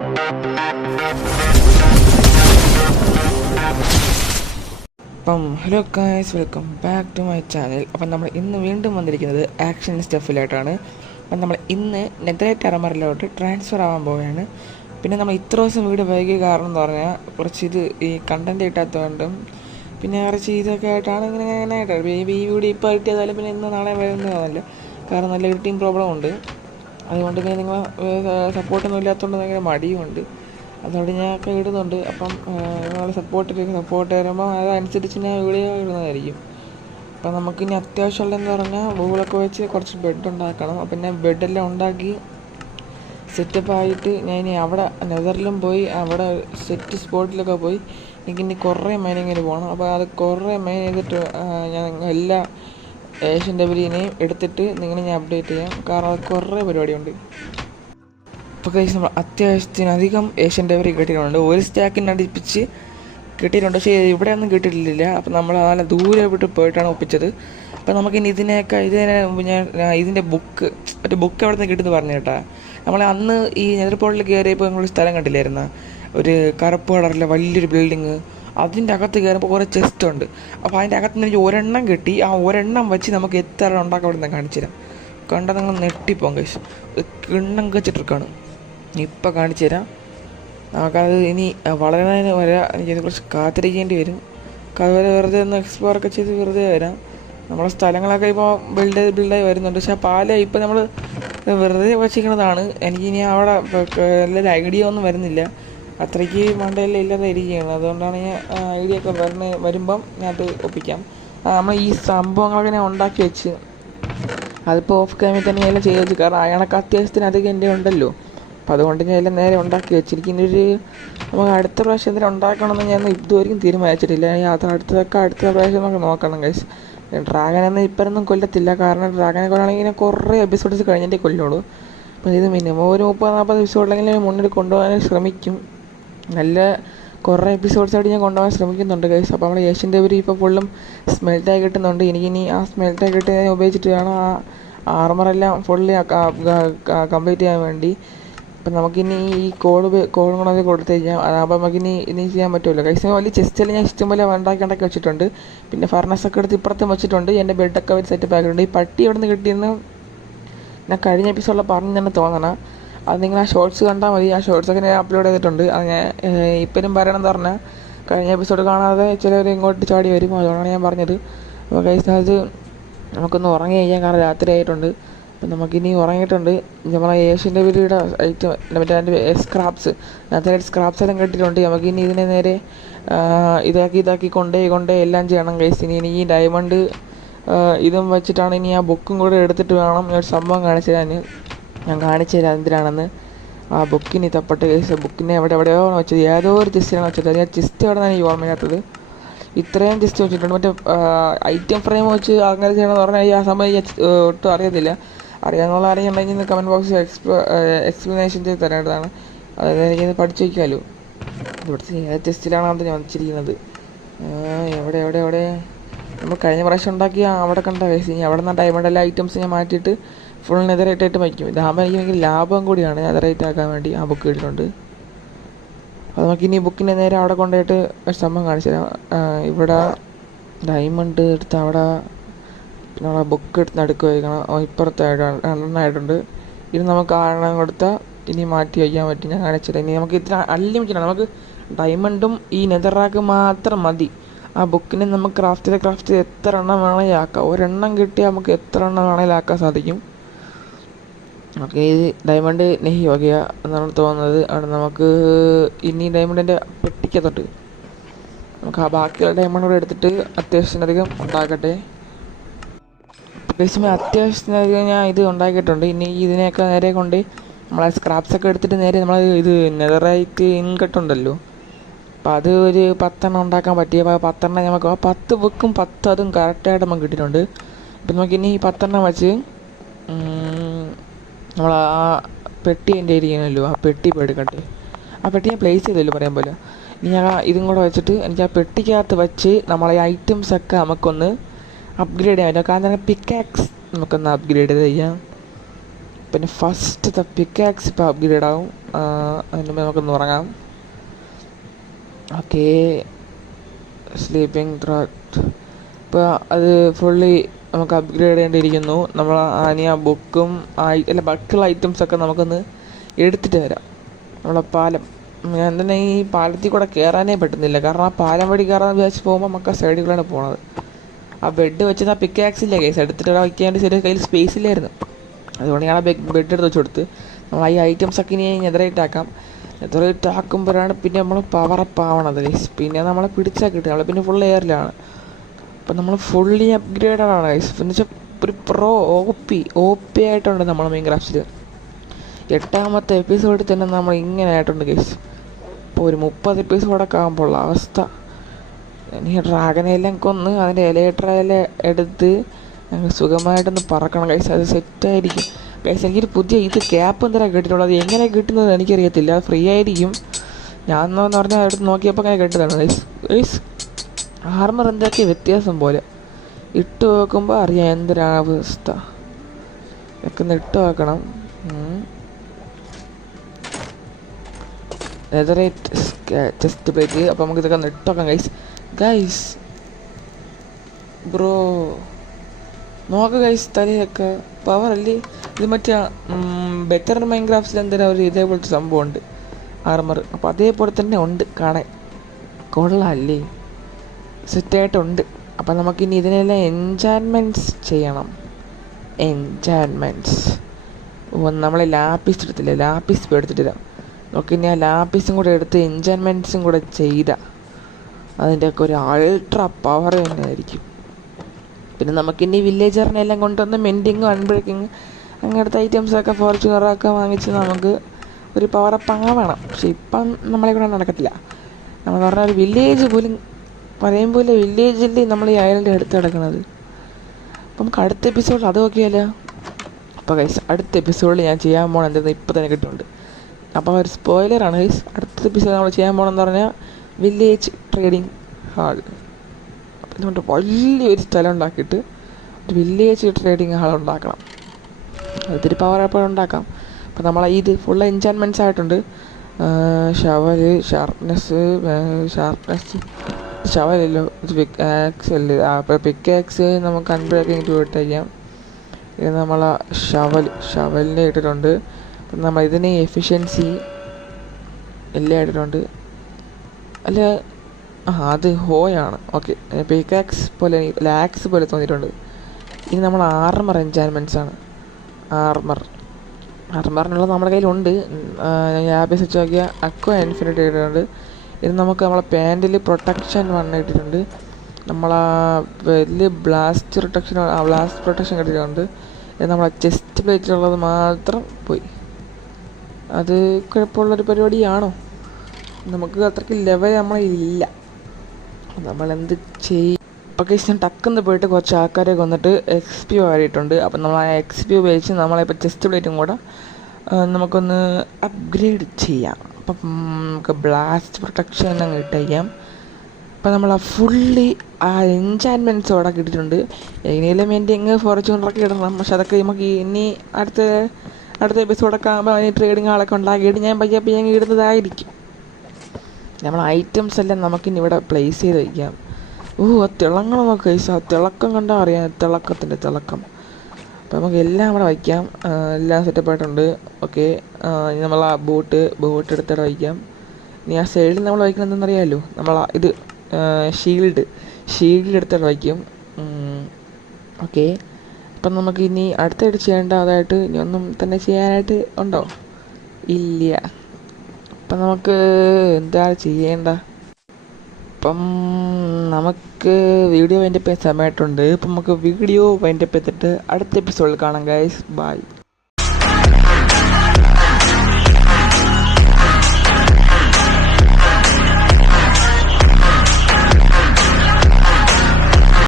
Hello guys, welcome back to my channel. അപ്പം നമ്മൾ ഇന്ന് വീണ്ടും വന്നിരിക്കുന്നത് ആക്ഷൻ സ്റ്റഫിലായിട്ടാണ്. അപ്പം നമ്മൾ ഇന്ന് നെതറൈറ്റ് അറമറിലോട്ട് ട്രാൻസ്ഫർ ആവാൻ പോവുകയാണ്. പിന്നെ നമ്മൾ ഇത്ര ദിവസം വീഡിയോ വൈകിയ കാരണം എന്ന് പറഞ്ഞാൽ കുറച്ച് ഈ കണ്ടൻറ്റ് കിട്ടാത്തതുകൊണ്ടും പിന്നെ കുറച്ച് ഇതൊക്കെ ആയിട്ടാണ് ഇങ്ങനെ ആയിട്ട് ഈ വീഡിയോ ഇപ്പോൾ കിട്ടിയതായാലും പിന്നെ ഇന്ന് നാളെ വരുന്നതല്ല. കാരണം നല്ല എഡിറ്റിംഗ് പ്രോബ്ലം ഉണ്ട്. അതുകൊണ്ട് പിന്നെ നിങ്ങൾ സപ്പോർട്ടൊന്നും ഇല്ലാത്തതുകൊണ്ട് ഭയങ്കര മടിയുമുണ്ട്. അതുകൊണ്ട് ഞാനൊക്കെ ഇടുന്നുണ്ട്. അപ്പം നിങ്ങൾ സപ്പോർട്ട് തരുമ്പോൾ അതനുസരിച്ച് ഞാൻ വീഡിയോ ഇടുന്നതായിരിക്കും. അപ്പം നമുക്കിനി അത്യാവശ്യമുള്ളതെന്ന് പറഞ്ഞാൽ ഗൂഗിളൊക്കെ വെച്ച് കുറച്ച് ബെഡ് ഉണ്ടാക്കണം. അപ്പം ഞാൻ ബെഡെല്ലാം ഉണ്ടാക്കി സെറ്റപ്പ് ആയിട്ട് ഞാൻ ഇനി അവിടെ നെതറിലും പോയി അവിടെ സെറ്റ് സ്പോട്ടിലൊക്കെ പോയി എനിക്കിനി കുറേ മൈനിങ്ങിന് പോകണം. അപ്പോൾ അത് കുറേ മൈൻ ചെയ്തിട്ട് ഞാൻ എല്ലാ ഏഷ്യൻ ഡെബിലിനെയും എടുത്തിട്ട് നിങ്ങളെ ഞാൻ അപ്ഡേറ്റ് ചെയ്യാം. കാരണം അത് കുറേ പരിപാടിയുണ്ട്. ഇപ്പോൾ കഴിച്ച് നമ്മൾ അത്യാവശ്യത്തിനധികം ഏഷ്യൻ ഡെബറി കിട്ടിയിട്ടുണ്ട്. ഒരു സ്റ്റാക്കിനടുപ്പിച്ച് കിട്ടിയിട്ടുണ്ട്. പക്ഷേ ഇവിടെ ഒന്നും കിട്ടിയിട്ടില്ല. അപ്പം നമ്മൾ നല്ല ദൂരെ വിട്ട് പോയിട്ടാണ് ഒപ്പിച്ചത്. അപ്പം നമുക്കിനി ഇതിനെ മുമ്പ് ഞാൻ ഇതിൻ്റെ ബുക്ക് എവിടെ നിന്ന് കിട്ടുമെന്ന് പറഞ്ഞു കേട്ടാ. നമ്മൾ അന്ന് ഈ നെതർപോർട്ടിൽ കയറിയപ്പോൾ നമ്മളൊരു സ്ഥലം കണ്ടില്ലായിരുന്ന ഒരു കറുപ്പ് കളറിലെ വലിയൊരു ബിൽഡിങ്. അതിൻ്റെ അകത്ത് കയറുമ്പോൾ കുറേ ചെസ്റ്റ് ഉണ്ട്. അപ്പോൾ അതിൻ്റെ അകത്ത് നിന്ന് എനിക്ക് ഒരെണ്ണം കിട്ടി. ആ ഒരെണ്ണം വെച്ച് നമുക്ക് എത്ര ഉണ്ടാക്കാൻ ഇവിടെ നിന്ന് കാണിച്ചു തരാം. കണ്ടാൽ നിങ്ങൾ നെട്ടിപ്പോം കഴിച്ച് കിണ്ണം വെച്ചിട്ടിരിക്കുകയാണ്. ഇപ്പം കാണിച്ചു തരാം. നമുക്കത് ഇനി വളരുന്നതിന് വരാം. എനിക്കത് കുറച്ച് കാത്തിരിക്കേണ്ടി വരും. അതുപോലെ വെറുതെ ഒന്ന് എക്സ്പ്ലോറൊക്കെ ചെയ്ത് വെറുതെ വരാം. നമ്മളെ സ്ഥലങ്ങളൊക്കെ ഇപ്പോൾ ബിൽഡായി വരുന്നുണ്ട്. പക്ഷേ ആ പാല ഇപ്പോൾ നമ്മൾ വെറുതെ വച്ചിരിക്കുന്നതാണ്. എനിക്കിനി അവിടെ എല്ലാവരും ഐഡിയ ഒന്നും വരുന്നില്ല. അത്രയ്ക്ക് മണ്ടയെല്ലാം ഇല്ലാതെ ഇരിക്കുകയാണ്. അതുകൊണ്ടാണ് ഞാൻ ഐഡിയ ഒക്കെ വരുമ്പം ഞാൻ അത് ഒപ്പിക്കാം. നമ്മൾ ഈ സംഭവങ്ങളൊക്കെ ഞാൻ ഉണ്ടാക്കി വെച്ച് അതിപ്പോൾ ഓഫ് ക്യാമിൽ തന്നെ എല്ലാം ചെയ്ത് വെച്ച്. കാരണം അയാൾക്ക് അത്യാവശ്യത്തിന് അധികം എൻ്റെ ഉണ്ടല്ലോ. അപ്പോൾ അതുകൊണ്ട് ഞാൻ എല്ലാം നേരെ ഉണ്ടാക്കി വെച്ചിരിക്കുന്നൊരു നമുക്ക് അടുത്ത പ്രാവശ്യം എന്തെങ്കിലും ഉണ്ടാക്കണമെന്ന് ഞാൻ ഇതുവരെയും തീരുമാനിച്ചിട്ടില്ല. അടുത്ത പ്രാവശ്യം നമുക്ക് നോക്കണം ഗൈസ്. ഡ്രാഗനൊന്നും ഇപ്പോഴൊന്നും കൊല്ലത്തില്ല. കാരണം ഡ്രാഗനെ കൊല്ലാണെങ്കിൽ കുറേ എപ്പിസോഡ്സ് കഴിഞ്ഞിട്ടേ കൊല്ലുള്ളൂ. അപ്പോൾ ഇത് മിനിമം ഒരു 30-40 എപ്പിസോഡിലെങ്കിലും മുന്നിൽ കൊണ്ടുപോകാൻ ശ്രമിക്കും. നല്ല കുറേ എപ്പിസോഡ്സായിട്ട് ഞാൻ കൊണ്ടുപോകാൻ ശ്രമിക്കുന്നുണ്ട് ഗൈസ്. അപ്പോൾ നമ്മുടെ ഏഷ്യൻ ഡെബറി ഇപ്പോൾ ഫുള്ളും സ്മെൽറ്റായി കിട്ടുന്നുണ്ട്. എനിക്കിനി ആ സ്മെൽറ്റായി കിട്ടുന്നതിനെ ഉപയോഗിച്ചിട്ട് വേണം ആ ആർമറെല്ലാം ഫുള്ളി കംപ്ലീറ്റ് ചെയ്യാൻ വേണ്ടി. അപ്പം നമുക്കിനി ഈ കോളും കൂടെ അത് കൊടുത്തു കഴിഞ്ഞാൽ അപ്പോൾ നമുക്കിനി ചെയ്യാൻ പറ്റുമല്ലോ ഗൈസ്. വലിയ ചെസ്റ്റെല്ലാം ഞാൻ ഇഷ്ടംപോലെ ഉണ്ടാക്കി വെച്ചിട്ടുണ്ട്. പിന്നെ ഫർണസൊക്കെ എടുത്ത് ഇപ്പുറത്തും വെച്ചിട്ടുണ്ട്. എൻ്റെ ബെഡൊക്കെ വെച്ച് സെറ്റപ്പ് ആക്കിയിട്ടുണ്ട്. ഈ പട്ടി എവിടെ നിന്ന് കിട്ടിയെന്ന് ഞാൻ കഴിഞ്ഞ എപ്പിസോഡിൽ പറഞ്ഞു തന്നെ തോന്നണം. അത് നിങ്ങൾ ആ ഷോർട്സ് കണ്ടാൽ മതി. ആ ഷോർട്സൊക്കെ ഞാൻ അപ്ലോഡ് ചെയ്തിട്ടുണ്ട്. അത് ഞാൻ ഇപ്പോഴും പറയണമെന്ന് പറഞ്ഞാൽ കഴിഞ്ഞ എപ്പിസോഡ് കാണാതെ ചിലവർ ഇങ്ങോട്ട് ചാടി വരും. അതുകൊണ്ടാണ് ഞാൻ പറഞ്ഞത്. അപ്പോൾ ഗൈസ് അത് നമുക്കൊന്ന് ഉറങ്ങി കഴിയാൻ, കാരണം രാത്രി ആയിട്ടുണ്ട്. അപ്പം നമുക്കിനി ഉറങ്ങിയിട്ടുണ്ട്. നമ്മളെ ഏഷ്യൻ ഡെബിലിയുടെ ഐറ്റം മറ്റേ അതിൻ്റെ സ്ക്രാപ്സ് സ്ക്രാപ്സ് എല്ലാം കിട്ടിയിട്ടുണ്ട്. നമുക്കിനി ഇതിനെ നേരെ ഇതാക്കി കൊണ്ടേ എല്ലാം ചെയ്യണം ഗൈസ്. ഇനി ഈ ഡയമണ്ട് ഇതും വെച്ചിട്ടാണ് ഇനി ആ ബുക്കും കൂടെ എടുത്തിട്ട് വേണം ഒരു സംഭവം കാണിച്ചു തരാൻ. ഞാൻ കാണിച്ചു തരാം എന്തിനാണെന്ന്. ആ ബുക്കിന് തപ്പട്ട് കേസ് ബുക്കിനെ എവിടെയോ വെച്ചത്, ഏതോ ഒരു ചെസ്റ്റിലാണ് വെച്ചത്. ഞാൻ ചെസ്റ്റ് എവിടെ നിന്നാണ് എനിക്ക് ഓർമ്മയില്ലാത്തത്. ഇത്രയും ചെസ്റ്റ് വെച്ചിട്ടുണ്ട്. മറ്റേ ഐറ്റം ഫ്രെയിം വെച്ച് അങ്ങനെ ചെയ്യണമെന്ന് പറഞ്ഞാൽ ആ സംഭവം ഒട്ടും അറിയത്തില്ല. അറിയാമെന്നുള്ള അറിയുന്നുണ്ടെങ്കിൽ കമൻറ്റ് ബോക്സിൽ എക്സ്പ്ലനേഷൻ ചെയ്ത് തരേണ്ടതാണ്. അതായത് എനിക്കിത് പഠിച്ചു വയ്ക്കാമല്ലോ. ഇവിടുത്തെ ഏത് ചെസ്റ്റിലാണ് ഞാൻ വെച്ചിരിക്കുന്നത്. എവിടെ നമ്മൾ കഴിഞ്ഞ പ്രാവശ്യം ഉണ്ടാക്കിയ അവിടെ കണ്ട കേസ്. ഇനി അവിടെ നിന്ന് ഡയമണ്ട് എല്ലാ ഐറ്റംസ് ഞാൻ മാറ്റിയിട്ട് ഫുൾ നെതറൈറ്റായിട്ട് വയ്ക്കും. ഇതാകുമ്പോൾ എനിക്ക് ഭയങ്കര ലാഭം കൂടിയാണ് നെതറൈറ്റ് ആക്കാൻ വേണ്ടി. ആ ബുക്ക് ഇട്ടിട്ടുണ്ട്. അപ്പോൾ നമുക്കിനി ബുക്കിൻ്റെ നേരെ അവിടെ കൊണ്ടുപോയിട്ട് ഒരു സംഭവം കാണിച്ചു തരാം. ഇവിടെ ഡയമണ്ട് എടുത്ത് അവിടെ പിന്നെ നമ്മളെ ബുക്ക് എടുത്ത് നടുക്ക് വയ്ക്കണം. ഇപ്പുറത്തായിട്ട് 2 ആയിട്ടുണ്ട്. ഇത് നമുക്ക് 6 കൊടുത്താൽ ഇനി മാറ്റി വയ്ക്കാൻ പറ്റും. ഞാൻ കാണിച്ചില്ല. ഇനി നമുക്ക് ഇത്ര അൺലിമിറ്റഡ് ആണ്. നമുക്ക് ഡയമണ്ടും ഈ നെതറാക്ക് മാത്രം മതി. ആ ബുക്കിനെ നമുക്ക് ക്രാഫ്റ്റ് ചെയ്ത് എത്ര എണ്ണം വേണമെങ്കിൽ ആക്കാം. ഒരെണ്ണം കിട്ടിയാൽ നമുക്ക് എത്ര എണ്ണം വേണമെങ്കിലും ആക്കാൻ സാധിക്കും. നമുക്ക് ഈ ഡയമണ്ട് നെഹി വകയ എന്നാണ് തോന്നുന്നത്. അവിടെ നമുക്ക് ഇനി ഡയമണ്ടിൻ്റെ പെട്ടിക്കകത്തോട്ട് നമുക്ക് ആ ബാക്കിയുള്ള ഡയമണ്ട് കൂടെ എടുത്തിട്ട് അത്യാവശ്യത്തിനധികം ഉണ്ടാക്കട്ടെ. അത്യാവശ്യത്തിനധികം ഞാൻ ഇത് ഉണ്ടാക്കിയിട്ടുണ്ട്. ഇനി ഇതിനെയൊക്കെ നേരെ കൊണ്ട് നമ്മളെ സ്ക്രാപ്സൊക്കെ എടുത്തിട്ട് നേരെ നമ്മൾ ഇത് നെതറൈറ്റ് ഇൻകട്ടുണ്ടല്ലോ. അപ്പോൾ അത് ഒരു 10 എണ്ണം ഉണ്ടാക്കാൻ പറ്റിയപ്പോൾ 10 എണ്ണം നമുക്ക് 10 ബുക്കും 10 അതും കറക്റ്റായിട്ട് നമുക്ക് കിട്ടിയിട്ടുണ്ട്. അപ്പം നമുക്കിനി 10 എണ്ണം വെച്ച് നമ്മൾ ആ പെട്ടി എൻ്റെ ഇരിക്കണമല്ലോ, ആ പെട്ടി ഇപ്പോൾ എടുക്കട്ടെ. ആ പെട്ടി ഞാൻ പ്ലേസ് ചെയ്തല്ലോ പറയാൻ പോലെ. ഇനി ഞാൻ ഇതും കൂടെ വെച്ചിട്ട് എനിക്ക് ആ പെട്ടിക്കകത്ത് വെച്ച് നമ്മളെ ഐറ്റംസൊക്കെ നമുക്കൊന്ന് അപ്ഗ്രേഡ് ചെയ്യാൻ പറ്റും. കാരണം പിക്കാക്സ് നമുക്കൊന്ന് അപ്ഗ്രേഡ് ചെയ്യാം. പിന്നെ ഫസ്റ്റത്തെ പിക്കാക്സ് ഇപ്പോൾ അപ്ഗ്രേഡ് ആവും. അതിന് മുമ്പ് നമുക്കൊന്ന് ഉറങ്ങാം. Okay, sleeping throat. ഇപ്പോൾ അത് ഫുള്ളി നമുക്ക് അപ്ഗ്രേഡ് ചെയ്യേണ്ടിയിരിക്കുന്നു. നമ്മൾ ഇനി ആ ബുക്കും അല്ല ബാക്കിയുള്ള ഐറ്റംസൊക്കെ നമുക്കൊന്ന് എടുത്തിട്ട് വരാം. നമ്മളെ പാലം, ഞാൻ തന്നെ ഈ പാലത്തിൽ കൂടെ കയറാനേ പറ്റുന്നില്ല. കാരണം ആ പാലം വഴി കയറാൻ വിചാരിച്ച് പോകുമ്പോൾ നമുക്ക് ആ സൈഡിൽ കൂടെയാണ് പോണത്. ആ ബെഡ് വെച്ചത് ആ പിക്കാക്സില്ലേ കേസ് എടുത്തിട്ട് വയ്ക്കാണ്ട് ശരി കയ്യിൽ സ്പേസ് ഇല്ലായിരുന്നു. അതുകൊണ്ട് ഞാൻ ആ ബെഡ് എടുത്ത് വെച്ച് കൊടുത്ത് നമ്മൾ ഈ ഐറ്റംസൊക്കെ ഇനി നെതറേറ്റ് ആക്കാം. നെതറേറ്റ് ആക്കുമ്പോഴാണ് പിന്നെ നമ്മൾ പവറപ്പ് ആവണത് ഗൈസ്. പിന്നെ നമ്മളെ പിടിച്ചാൽ കിട്ടുക, നമ്മൾ പിന്നെ ഫുൾ എയറിലാണ്. അപ്പം നമ്മൾ ഫുള്ളി അപ്ഗ്രേഡഡ് ആണ് ഗൈസ്. എന്ന് വെച്ചാൽ ഒരു പ്രോ ഒ പി ആയിട്ടുണ്ട് നമ്മൾ മെയിൻ ക്രാഫ്റ്റിൽ. 8ാമത്തെ എപ്പിസോഡിൽ തന്നെ നമ്മൾ ഇങ്ങനെ ആയിട്ടുണ്ട് ഗൈസ്. ഇപ്പോൾ ഒരു 30 എപ്പിസോഡൊക്കെ ആകുമ്പോൾ അവസ്ഥ. ഇനി ഡ്രാഗനെല്ലാം കൊന്ന് അതിൻ്റെ എലേട്രയിലെ എടുത്ത് ഞങ്ങൾ സുഖമായിട്ടൊന്ന് പറക്കണം ഗൈസ്. അത് സെറ്റായിരിക്കും ഗൈസ്. എനിക്കൊരു പുതിയ ക്യാപ്പ് എന്തിനാണ് കിട്ടിയിട്ടുള്ളത്, എങ്ങനെ കിട്ടുന്നത് എനിക്കറിയത്തില്ല. ഫ്രീ ആയിരിക്കും. ഞാൻ എന്ന് പറഞ്ഞാൽ എടുത്ത് നോക്കിയപ്പോൾ അങ്ങനെ കിട്ടുന്നതാണ് ഗൈസ്. ഗൈസ് ആർമർ എന്തൊക്കെ വ്യത്യാസം പോലെ ഇട്ട് നോക്കുമ്പോൾ അറിയാം എന്തൊരവസ്ഥ. ഒക്കെ ഒന്ന് ഇട്ട് നോക്കണം. നെതറേറ്റ് ചെസ്റ്റ് പ്ലേറ്റ്. അപ്പോൾ നമുക്ക് ഇതൊക്കെ ഒന്ന് ഇട്ട് നോക്കാം ഗൈസ്. ബ്രോ നോക്കുക ഗൈസ്, തലയൊക്കെ പവർ അല്ലേ ഇത്. മറ്റേ ബെറ്റർ മൈൻക്രാഫ്റ്റ്സിൽ എന്തെങ്കിലും ഒരു ഇതേപോലത്തെ സംഭവമുണ്ട് ആർമർ. അപ്പോൾ അതേപോലെ തന്നെ ഉണ്ട് കാണാൻ. കൊള്ളാമല്ലേ, സെറ്റായിട്ടുണ്ട്. അപ്പം നമുക്കിനി ഇതിനെല്ലാം എൻചാൻമെൻറ്റ്സ് ചെയ്യണം. എൻചാൻമെൻറ്റ്സ് നമ്മളെ ലാപ്പിസ് എടുത്തില്ല, ലാപ്പിസ് ഇപ്പോൾ എടുത്തിട്ടില്ല. നമുക്കിനി ആ ലാപ്പിസും കൂടെ എടുത്ത് എൻചാൻമെൻറ്റ്സും കൂടെ ചെയ്ത അതിൻ്റെയൊക്കെ ഒരു അൾട്രാ പവർ തന്നെയായിരിക്കും. പിന്നെ നമുക്കിനി വില്ലേജറിനെ എല്ലാം കൊണ്ടുവന്ന് മെൻഡിങ്ങും അൺബ്രേക്കിങ് അങ്ങനത്തെ ഐറ്റംസൊക്കെ ഫോർച്യൂണറൊക്കെ വാങ്ങിച്ച് നമുക്ക് ഒരു പവറപ്പ് ആവണം. പക്ഷെ ഇപ്പം നമ്മളെ കൂടെ നടക്കത്തില്ല. നമ്മൾ പറഞ്ഞ ഒരു വില്ലേജ് പോലും പറയുമ്പോൾ വില്ലേജിൽ നമ്മൾ ഈ ഐലൻഡ് എടുത്ത് കിടക്കുന്നത്. അപ്പം നമുക്ക് അടുത്ത എപ്പിസോഡിൽ അത് നോക്കിയാലോ. അപ്പോൾ ഗൈസ് അടുത്ത എപ്പിസോഡിൽ ഞാൻ ചെയ്യാൻ പോകണം എന്തെന്ന് ഇപ്പം തന്നെ കിട്ടുന്നുണ്ട്. അപ്പോൾ ഒരു സ്പോയിലറാണ് ഗൈസ്. അടുത്ത എപ്പിസോഡ് നമ്മൾ ചെയ്യാൻ പോകണമെന്ന് പറഞ്ഞാൽ വില്ലേജ് ട്രേഡിങ് ഹാൾ. അപ്പം ഇതുകൊണ്ട് വലിയൊരു സ്ഥലം ഉണ്ടാക്കിയിട്ട് ഒരു വില്ലേജ് ട്രേഡിങ് ഹാൾ ഉണ്ടാക്കണം. അതൊരു പവർ ആപ്പ് ഉണ്ടാക്കാം. അപ്പോൾ നമ്മൾ ഇത് ഫുൾ എൻചാൻമെൻറ്റ്സ് ആയിട്ടുണ്ട്. ഷവല്, ഷാർപ്നെസ് ഷവലല്ലോ, പിക്കാക്സ് അല്ലേ. അപ്പോൾ പിക്കാക്സ് നമുക്ക് അൺബ്രേക്കിംഗ് ടു ഇട്ട് ചെയ്യാം. ഇത് നമ്മൾ ഷവലിനെ ഇട്ടിട്ടുണ്ട്. അപ്പം നമ്മൾ ഇതിന് എഫിഷ്യൻസി എല്ലാം ഇട്ടിട്ടുണ്ട്. അല്ല അത് ഹോയാണ്. ഓക്കെ, പിക്കാക്സ് പോലെ ലാക്സ് പോലെ തോന്നിയിട്ടുണ്ട്. ഇനി നമ്മൾ ആർമർ എൻചാൻമെൻറ്റ്സ് ആണ്. ആർമറിനുള്ളത് നമ്മുടെ കയ്യിലുണ്ട്. ഞാൻ ആപ്പിൽ വെച്ച് നോക്കിയാൽ അക്വ ഇൻഫിനിറ്റ് ഇട്ടിട്ടുണ്ട്. ഇത് നമുക്ക് നമ്മളെ പാൻറ്റിൽ പ്രൊട്ടക്ഷൻ 1 ഇട്ടിട്ടുണ്ട്. നമ്മളാ വലിയ ബ്ലാസ്റ്റ് പ്രൊട്ടക്ഷൻ കിട്ടിയിട്ടുണ്ട്. ഇത് നമ്മളെ ചെസ്റ്റ് പ്ലേറ്റിലുള്ളത് മാത്രം പോയി. അത് കുഴപ്പമുള്ളൊരു പരിപാടിയാണോ? നമുക്ക് അത്രയ്ക്ക് ലെവൽ നമ്മളില്ല. നമ്മളെന്ത് ചെയ്യും? അപ്പോൾ ഞാൻ ടക്കെന്ന് പോയിട്ട് കുറച്ച് ആൾക്കാരെ കൊന്നിട്ട് XP വാരിയിട്ടുണ്ട്. അപ്പം നമ്മൾ ആ XP ഉപയോഗിച്ച് നമ്മളിപ്പോൾ ചെസ്റ്റ് പ്ലേറ്റും കൂടെ നമുക്കൊന്ന് അപ്ഗ്രേഡ് ചെയ്യാം. അപ്പം നമുക്ക് ബ്ലാസ്റ്റ് പ്രൊട്ടക്ഷൻ അങ്ങ് ഇട്ട് ചെയ്യാം. അപ്പം നമ്മൾ ആ ഫുള്ളി ആ എൻചാൻമെൻറ്റ്സ് അവിടെ കിട്ടിയിട്ടുണ്ട്. എങ്ങനെയും മെൻറ്റിങ് ഫോർച്യൂണറൊക്കെ ഇടണം. പക്ഷെ അതൊക്കെ നമുക്ക് ഇനി അടുത്ത എപ്പിസോഡൊക്കെ ആകുമ്പോൾ അതിന് ട്രേഡിങ് ആളൊക്കെ ഉണ്ടാക്കിയിട്ട് ഞാൻ പയ്യെ ഇടുന്നതായിരിക്കും. നമ്മൾ ഐറ്റംസ് എല്ലാം നമുക്കിനി ഇവിടെ പ്ലേസ് ചെയ്ത് വയ്ക്കാം. ആ തിളങ്ങണം നോക്കുക. ആ തിളക്കം കണ്ടാൽ അറിയാം, തിളക്കത്തിൻ്റെ തിളക്കം. അപ്പോൾ നമുക്ക് എല്ലാം ഇവിടെ വയ്ക്കാം. എല്ലാം സെറ്റപ്പായിട്ടുണ്ട്. ഓക്കെ, ഇനി നമ്മൾ ആ ബോട്ട് എടുത്തിട്ട് വയ്ക്കാം. ഇനി ആ സൈഡിൽ നമ്മൾ വയ്ക്കുന്നത് എന്തെന്നറിയാമല്ലോ, നമ്മൾ ഇത് ഷീൽഡ് എടുത്തിട്ട് വയ്ക്കും. ഓക്കെ, അപ്പം നമുക്ക് ഇനി അടുത്തായിട്ട് ചെയ്യേണ്ട അതായിട്ട് ഇനി ഒന്നും തന്നെ ചെയ്യാനായിട്ട് ഉണ്ടോ? ഇല്ല. അപ്പം നമുക്ക് എന്താ ചെയ്യേണ്ട? അപ്പം നമുക്ക് വീഡിയോ വൈൻഡപ്പ് ചെയ്യാൻ സമയമായിട്ടുണ്ട്. അപ്പം നമുക്ക് വീഡിയോ വൈൻഡപ്പ് ചെയ്തിട്ട് അടുത്ത എപ്പിസോഡിൽ കാണാം ഗൈസ്. ബൈ.